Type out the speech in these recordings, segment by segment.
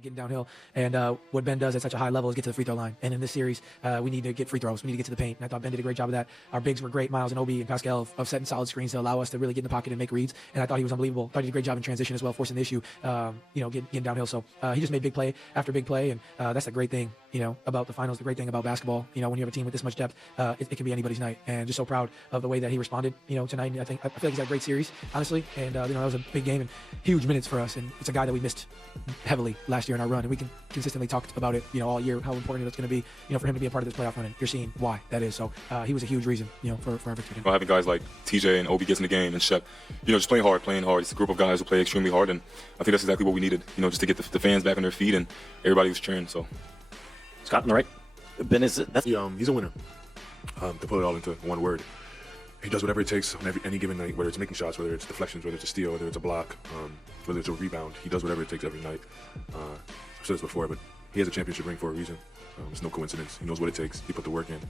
Getting downhill, and what Ben does at such a high level is get to the free throw line. And in this series, we need to get free throws. We need to get to the paint. And I thought Ben did a great job of that. Our bigs were great, Myles and Obi and Pascal, of setting solid screens to allow us to really get in the pocket and make reads. And I thought he was unbelievable. Thought he did a great job in transition as well, forcing the issue, getting downhill. So he just made big play after big play, and that's a great thing, about the finals. The great thing about basketball, when you have a team with this much depth, it can be anybody's night. And just so proud of the way that he responded, tonight. I feel like he's had a great series, honestly. And that was a big game and huge minutes for us. And it's a guy that we missed heavily last year in our run, and we can consistently talk about it, all year, how important it's going to be, for him to be a part of this playoff run. And you're seeing why that is. So he was a huge reason, for our victory. Having guys like TJ and Obi gets in the game, and Shep, just playing hard. It's a group of guys who play extremely hard, and I think that's exactly what we needed, just to get the fans back on their feet, and everybody was cheering. So Scott on the right. Ben, he's a winner. To put it all into one word, he does whatever it takes on any given night, whether it's making shots, whether it's deflections, whether it's a steal, whether it's a block, whether it's a rebound. He does whatever it takes every night. I've said this before, but he has a championship ring for a reason. It's no coincidence. He knows what it takes. He put the work in,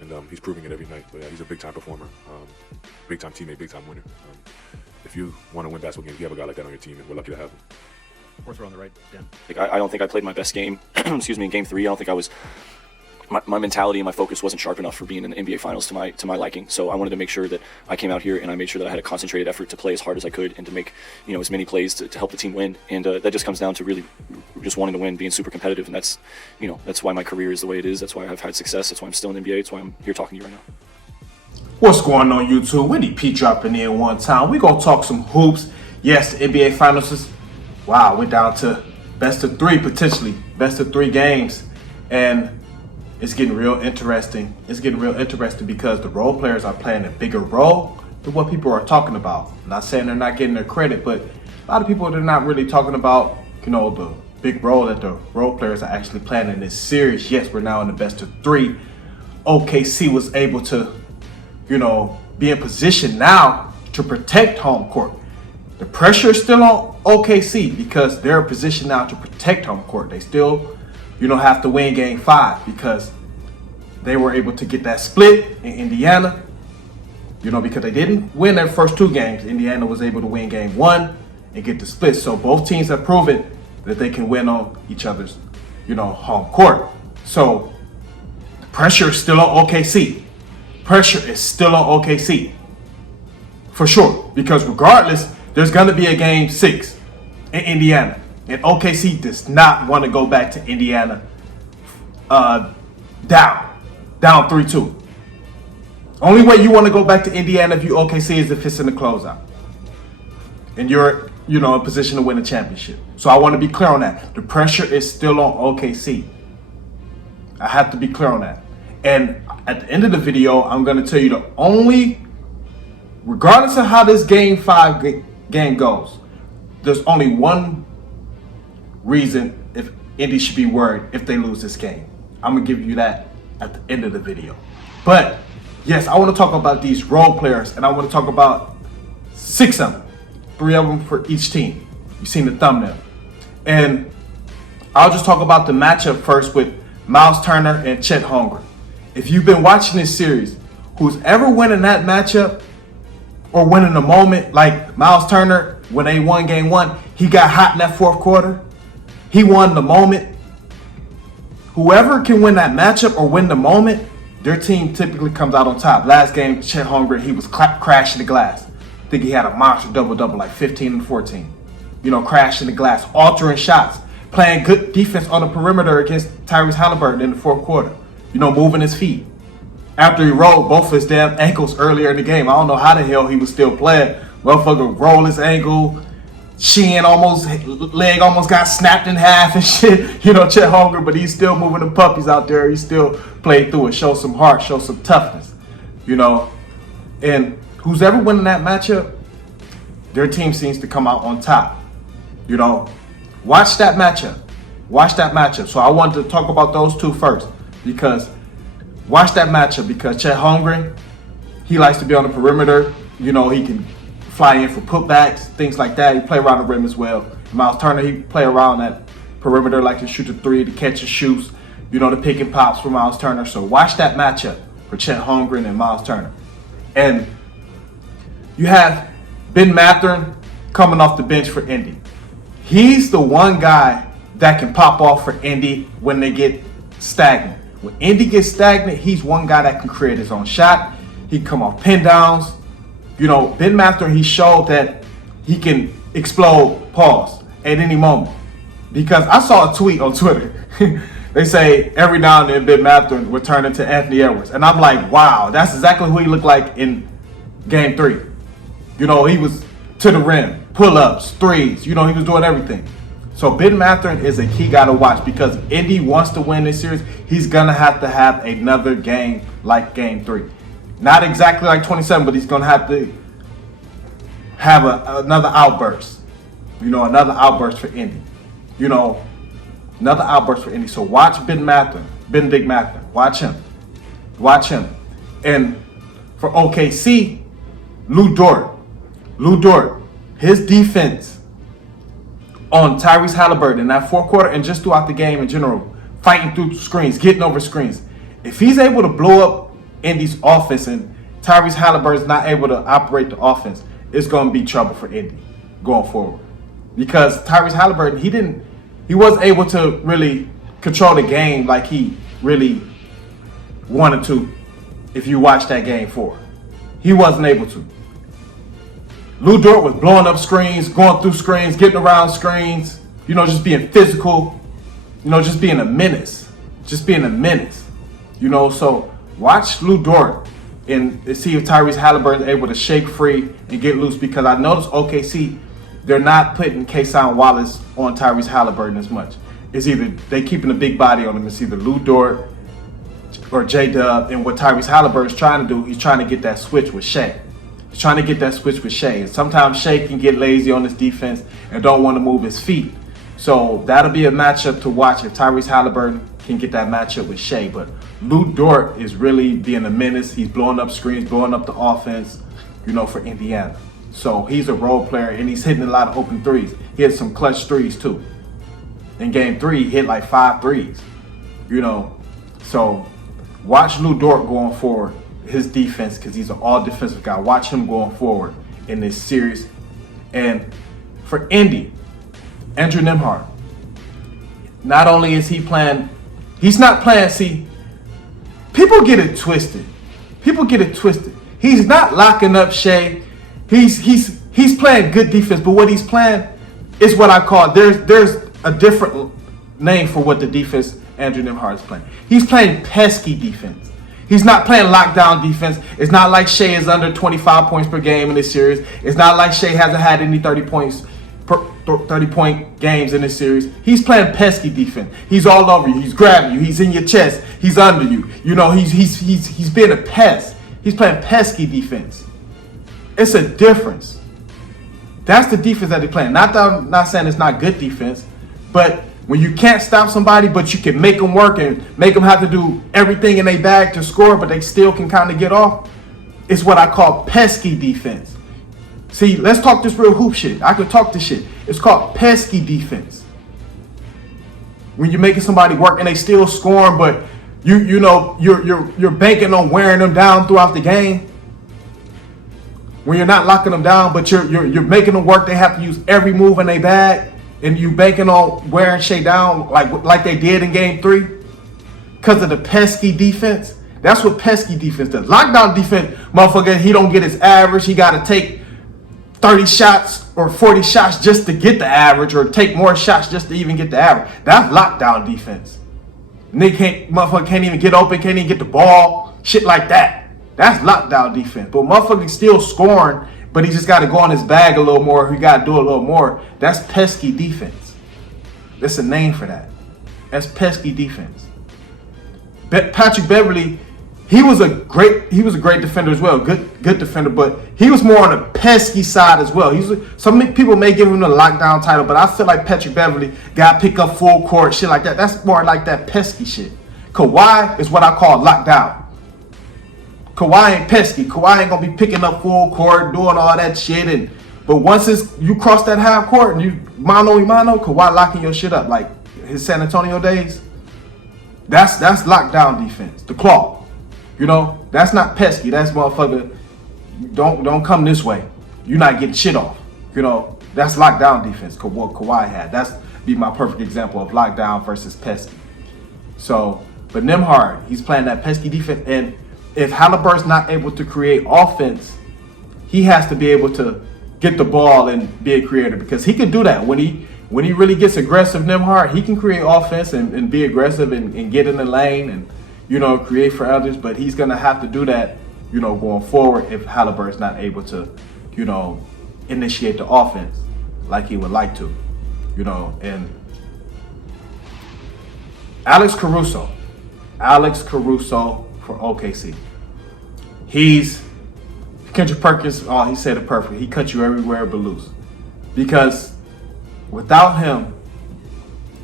and he's proving it every night. But yeah, he's a big-time performer, big-time teammate, big-time winner. If you want to win basketball games, you have a guy like that on your team, and we're lucky to have him. Fourth row on the right, Dan. I don't think I played my best game. Excuse me, in Game 3. I don't think I was. My mentality and my focus wasn't sharp enough for being in the NBA Finals to my liking. So I wanted to make sure that I came out here and I made sure that I had a concentrated effort to play as hard as I could and to make as many plays to help the team win. And that just comes down to really just wanting to win, being super competitive. And that's that's why my career is the way it is. That's why I've had success. That's why I'm still in the NBA. That's why I'm here talking to you right now. What's going on, YouTube? Witty P dropping in one time. We gonna talk some hoops. Yes, the NBA Finals is we're down to best of 3 potentially, best of 3 games, and it's getting real interesting. It's getting real interesting because the role players are playing a bigger role than what people are talking about. I'm not saying they're not getting their credit, but a lot of people, they're not really talking about, the big role that the role players are actually playing in this series. Yes, we're now in the best of 3. OKC was able to, be in position now to protect home court. The pressure is still on OKC because they're in position now to protect home court. They still have to win Game 5 because they were able to get that split in Indiana. Because they didn't win their first 2 games. Indiana was able to win Game 1 and get the split. So both teams have proven that they can win on each other's, home court. So the pressure is still on OKC. Pressure is still on OKC. For sure. Because regardless, there's going to be a Game 6 in Indiana. And OKC does not want to go back to Indiana down 3-2. Only way you want to go back to Indiana if you OKC is if it's in the closeout. And you're, in position to win a championship. So I want to be clear on that. The pressure is still on OKC. I have to be clear on that. And at the end of the video, I'm going to tell you regardless of how this Game 5 game goes, there's only one reason if Indy should be worried if they lose this game. I'm gonna give you that at the end of the video. But yes, I want to talk about these role players, and I want to talk about 6 of them, 3 of them for each team. You've seen the thumbnail, and I'll just talk about the matchup first with Myles Turner and Chet Holmgren. If you've been watching this series, who's ever winning that matchup or winning the moment, like Myles Turner when they won Game 1, he got hot in that 4th quarter. He won the moment. Whoever can win that matchup or win the moment, their team typically comes out on top. Last game, Chet Holmgren, he was crashing the glass. I think he had a monster double-double, like 15 and 14. Crashing the glass, altering shots, playing good defense on the perimeter against Tyrese Halliburton in the 4th quarter. Moving his feet. After he rolled both his damn ankles earlier in the game, I don't know how the hell he was still playing. Motherfucker roll his ankle. Leg almost got snapped in half and shit. Chet Holmgren, but he's still moving the puppies out there. He still played through it. Show some heart, show some toughness. And who's ever winning that matchup, their team seems to come out on top. Watch that matchup. Watch that matchup. So I wanted to talk about those 2 first because watch that matchup because Chet Holmgren, he likes to be on the perimeter. He can fly in for putbacks, things like that. He play around the rim as well. Myles Turner, he play around that perimeter, like to shoot the 3, to catch and shoots, the pick and pops for Myles Turner. So watch that matchup for Chet Holmgren and Myles Turner. And you have Bennedict Mathurin coming off the bench for Indy. He's the one guy that can pop off for Indy when they get stagnant. When Indy gets stagnant, he's one guy that can create his own shot. He can come off pin downs. You know, Ben Mathurin, he showed that he can explode pause at any moment. Because I saw a tweet on Twitter. They say every now and then Ben Mathurin would turn into Anthony Edwards. And I'm like, wow, that's exactly who he looked like in Game 3. You know, he was to the rim, pull-ups, threes. You know, he was doing everything. So Ben Mathurin is a key guy to watch because Indy wants to win this series. He's going to have another game like Game 3. Not exactly like 27, but he's going to have another outburst. You know, another outburst for Indy. You know, another outburst for Indy. So watch Bennedict Mathurin. Watch him. Watch him. And for OKC, Lu Dort, his defense on Tyrese Halliburton in that fourth quarter and just throughout the game in general, fighting through screens, getting over screens. If he's able to blow up Indy's offense and Tyrese Halliburton's not able to operate the offense, it's going to be trouble for Indy going forward. Because Tyrese Halliburton, he wasn't able to really control the game like he really wanted to if you watch that Game 4. He wasn't able to. Lu Dort was blowing up screens, going through screens, getting around screens, you know, just being physical, you know, just being a menace. You know, so watch Lu Dort and see if Tyrese Halliburton is able to shake free and get loose, because I noticed OKC, they're not putting Kason Wallace on Tyrese Halliburton as much. It's either they keeping a big body on him. It's either Lu Dort or J-Dub. And what Tyrese Halliburton's trying to do, he's trying to get that switch with Shea. And sometimes Shea can get lazy on his defense and don't want to move his feet. So that'll be a matchup to watch if Tyrese Halliburton can get that matchup with Shea. But Lu Dort is really being a menace. He's blowing up screens, blowing up the offense, you know, for Indiana. So he's a role player, and he's hitting a lot of open threes. He had some clutch threes too. In Game 3, he hit like 5 threes, you know. So watch Lu Dort going forward, his defense, because he's an all-defensive guy. Watch him going forward in this series. And for Indy, Andrew Nembhard, not only is he playing, he's not playing, see, people get it twisted. He's not locking up Shea. He's playing good defense, but what he's playing is what I call, there's a different name for what the defense Andrew Nembhard is playing. He's playing pesky defense. He's not playing lockdown defense. It's not like Shea is under 25 points per game in this series. It's not like Shea hasn't had any 30-point games in this series. He's playing pesky defense. He's all over you. He's grabbing you. He's in your chest. He's under you. You know, he's being a pest. He's playing pesky defense. It's a difference. That's the defense that they're playing. I'm not saying it's not good defense, but when you can't stop somebody, but you can make them work and make them have to do everything in their bag to score, but they still can kind of get off, it's what I call pesky defense. See, let's talk this real hoop shit. I could talk this shit. It's called pesky defense. When you're making somebody work and they still scoring, but you know you're banking on wearing them down throughout the game. When you're not locking them down, but you're making them work, they have to use every move in their bag. And you banking on wearing Shea down like they did in Game 3 because of the pesky defense. That's what pesky defense does. Lockdown defense, motherfucker, he don't get his average. He got to take 30 shots or 40 shots just to get the average, or take more shots just to even get the average. That's lockdown defense. Motherfucker can't even get open, can't even get the ball, shit like that. That's lockdown defense. But motherfucker still scoring, but he just got to go on his bag a little more. He got to do a little more. That's pesky defense. That's a name for that. That's pesky defense. Patrick Beverly, he was a great defender as well. Good defender, but he was more on the pesky side as well. Some people may give him the lockdown title, but I feel like Patrick Beverly got to pick up full court, shit like that. That's more like that pesky shit. Kawhi is what I call lockdown. Kawhi ain't pesky. Kawhi ain't gonna be picking up full court, doing all that shit. But once you cross that half court and you mano a mano, Kawhi locking your shit up like his San Antonio days. That's lockdown defense. The claw, you know, that's not pesky. That's motherfucker. Don't come this way. You're not getting shit off. You know, that's lockdown defense. What Kawhi had. be my perfect example of lockdown versus pesky. So, but Nembhard, he's playing that pesky defense, and if Halliburton's not able to create offense, he has to be able to get the ball and be a creator, because he can do that when he really gets aggressive. Nembhard, he can create offense and be aggressive and get in the lane and, you know, create for others, but he's gonna have to do that, you know, going forward if Halliburton's not able to, you know, initiate the offense like he would like to, you know. And Alex Caruso for OKC. He's Kendrick Perkins. Oh, he said it perfect. He cut you everywhere but loose. Because without him,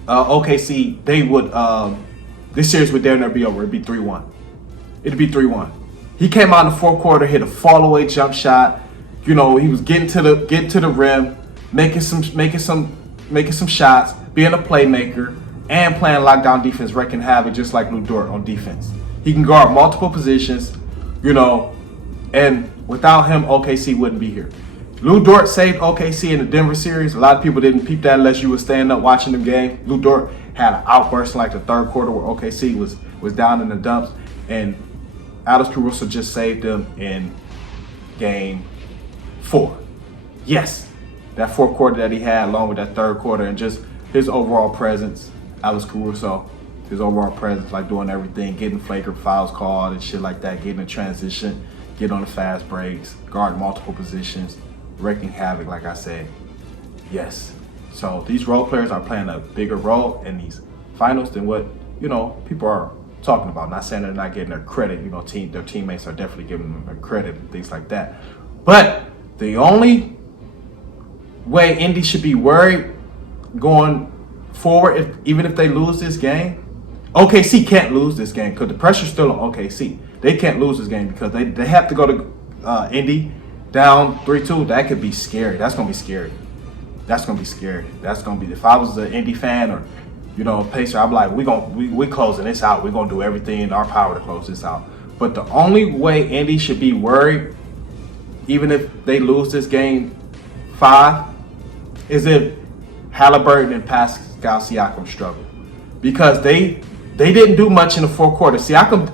OKC, they would this series would damn near be over. It'd be 3-1. It'd be 3-1. He came out in the fourth quarter, hit a fall away jump shot. You know, he was getting to the rim, making some shots, being a playmaker, and playing lockdown defense, wrecking havoc just like Lu Dort on defense. He can guard multiple positions, you know, and without him, OKC wouldn't be here. Lu Dort saved OKC in the Denver series. A lot of people didn't peep that unless you were staying up watching the game. Lu Dort had an outburst in like the third quarter where OKC was down in the dumps, and Alex Caruso just saved them in game 4. Yes, that fourth quarter that he had along with that third quarter, and just his overall presence, Alex Caruso, his overall presence, like doing everything, getting flagrant fouls called and shit like that, getting in transition, getting on the fast breaks, guarding multiple positions, wreaking havoc, like I said. Yes. So these role players are playing a bigger role in these finals than what, you know, people are talking about. Not saying they're not getting their credit, you know, their teammates are definitely giving them their credit and things like that. But the only way Indy should be worried going forward, even if they lose this game, OKC can't lose this game because the pressure's still on OKC. They can't lose this game because they have to go to Indy down 3-2. That could be scary. That's gonna be scary. That's gonna be scary. That's gonna be. If I was an Indy fan or, you know, a Pacer, I'm like, we closing this out. We're gonna do everything in our power to close this out. But the only way Indy should be worried, even if they lose this game 5, is if Halliburton and Pascal Siakam struggle, because they didn't do much in the fourth quarter. Siakam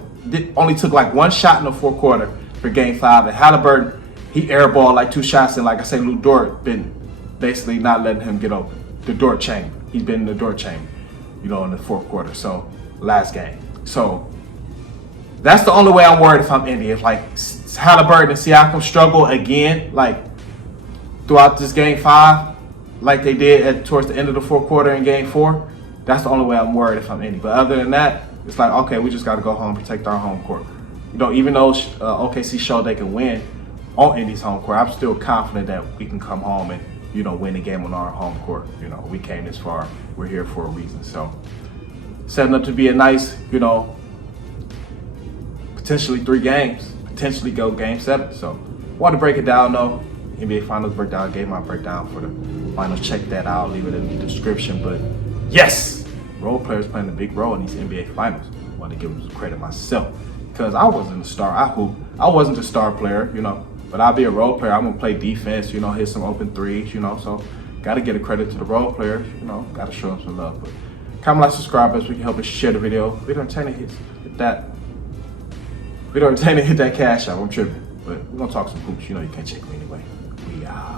only took like 1 shot in the fourth quarter for game 5, and Halliburton, he airballed like 2 shots, and like I say, Lu Dort been basically not letting him get open. The Dort chamber. He's been in the Dort chamber, you know, in the fourth quarter. So last game. So that's the only way I'm worried if I'm Indy. If like Halliburton and Siakam struggle again, like throughout this game 5, like they did towards the end of the fourth quarter in game 4, that's the only way I'm worried if I'm Indy. But other than that, it's like, okay, we just got to go home, protect our home court. You know, even though OKC showed they can win on Indy's home court, I'm still confident that we can come home and, you know, win the game on our home court. You know, we came this far. We're here for a reason. So setting up to be a nice, you know, potentially 3 games, potentially go game 7. So want to break it down though. NBA Finals breakdown, gave my breakdown for the finals. Check that out, leave it in the description. But yes, role players playing a big role in these NBA Finals. I want to give them some credit myself, because I wasn't a star. I wasn't a star player, you know, but I'll be a role player. I'm gonna play defense, you know, hit some open threes, you know. So gotta give a credit to the role players, you know, gotta show them some love. But comment, like, subscribe us. We can help us share the video. If we don't entertain it, hit that. If we don't entertain it, hit that cash out. I'm tripping. But we're gonna talk some hoops. You know you can't check me anyway. We out.